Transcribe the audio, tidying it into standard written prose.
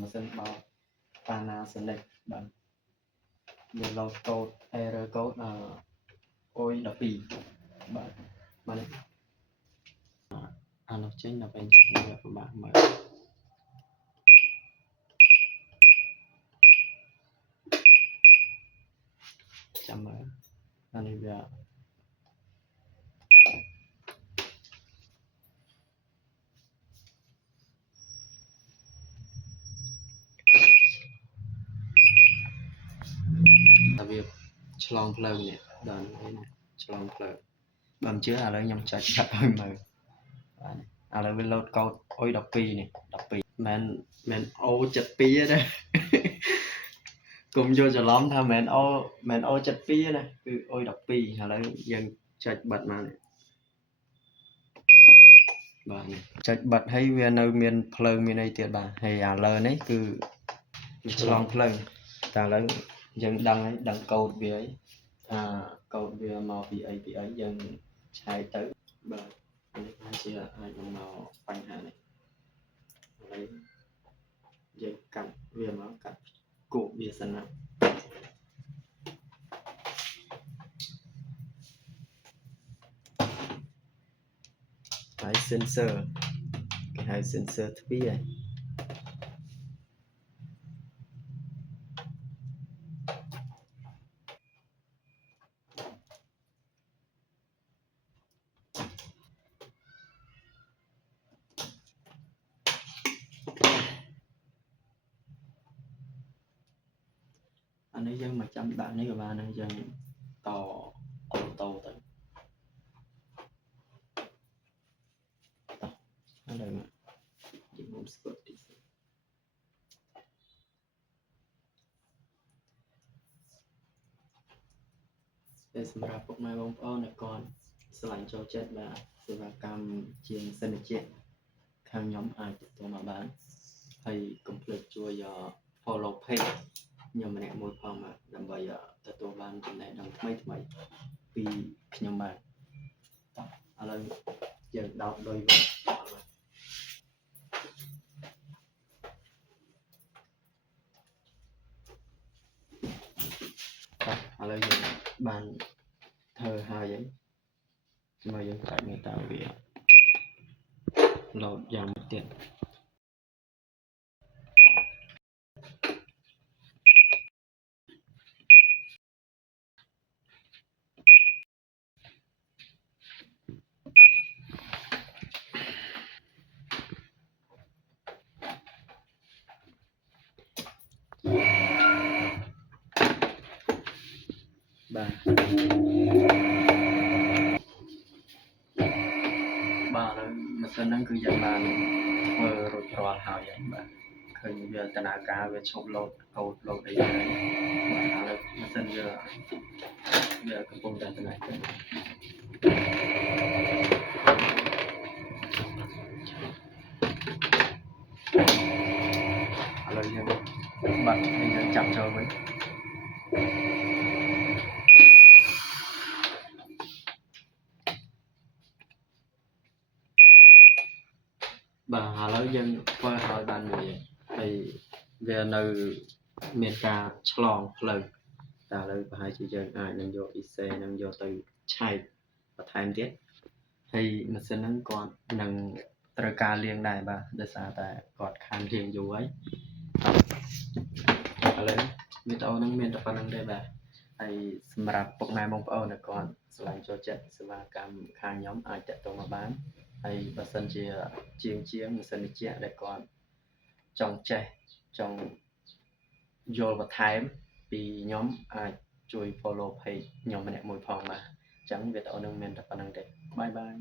ម៉ាស៊ីនបោក Panasonic បាទវា load code error code OI 12បាទមកនេះអានោះចេញដល់ពេលវាពិបាកមើលចាំមើលអានេះវាឆ្លងផ្លូវនេះដល់នេះណាឆ្លងផ្លូវបើមិនជឿឥឡូវខ្ញុំចុចចាប់ឲ្យមើលបាទឥឡូវវា load code OI 12នេះ12មិន O72 ទេកុំយកច្រឡំថាមិន O72 ណាគឺ OI 12ឥឡូវយើងចុចបិទមកនេះបាទចុចបិទហើយវានៅមានភ្លើងមានអីទៀតបាទហើយឥឡូវនេះគឺឆ្លងផ្លូវតែឥឡូវយើងដឹងកូដវាអីថាកូដវាមកពីអីយើងឆែកទៅបាទនេះអាចនឹងមកបញ្ហានេះហើយយើងកាត់វាមកកាត់គោកវាសិនណាហើយ sensor គេហៅ sensor ទ្វារអានេះយើងមកចាំដាក់នេះក៏បានដែរយើងតអូតូទៅឥឡូវយើងមកស្គាល់ទីសម្រាប់ពុកម៉ែបងប្អូនដែលគាត់ស្រឡាញ់ចូលចិត្តបាទសេវាកម្មជាងសិនជាខាងខ្ញុំអាចទទួលមកបានហើយកុំភ្លេចជួយ follow page ខ្ញុំម្នាក់មួយផងបាទដើម្បីទទួលបានចំណេះដឹងថ្មីពីខ្ញុំបាទឥឡូវយើងដោតដុយវិញឥឡូវយើងបានធ្វើហើយហើយយើងកាត់មើលតើវា load យ៉ាងទៀតបាទម៉ាស៊ីនហ្នឹងគឺយើងបានធ្វើរួចរាល់ហើយបាទឃើញវាដំណើរការវាឈប់ load code load អីហ្នឹងបាទឥឡូវម៉ាស៊ីនវាកំពុងតែដំណើរការឥឡូវយើងបាត់ហើយយើងចាប់ចូលវិញបាទឥឡូវយើងធ្វើឲ្យបានមួយហើយវានៅមានការឆ្លងផ្លូវតែឥឡូវប្រហែលជាយើងអាចនឹងយកអ៊ីសេនឹងយកទៅឆែកបន្ថែមទៀតហើយម៉ាស៊ីនហ្នឹងគាត់នឹងត្រូវការលាងដែរបាទដោយសារតែគាត់ខានលាងយូរហើយឥឡូវវីដេអូហ្នឹងមានតែប៉ុណ្្នឹងទេបាទហើយសម្រាប់ពុកម៉ែបងប្អូនដែលគាត់ស្រឡាញ់ចូលចិត្តសេវាកម្មខាងខ្ញុំអាចតាក់ទងមកបានហើយបើសិនជាជាងម៉ាស៊ីនត្រជាក់ដែលគាត់ចង់ចេះចង់យល់បន្ថែមពីខ្ញុំអាចជួយ follow page ខ្ញុំម្នាក់មួយផងបាទអញ្ចឹងវីដេអូនឹងមានតែប៉ុណ្្នឹងទេបាយបាយ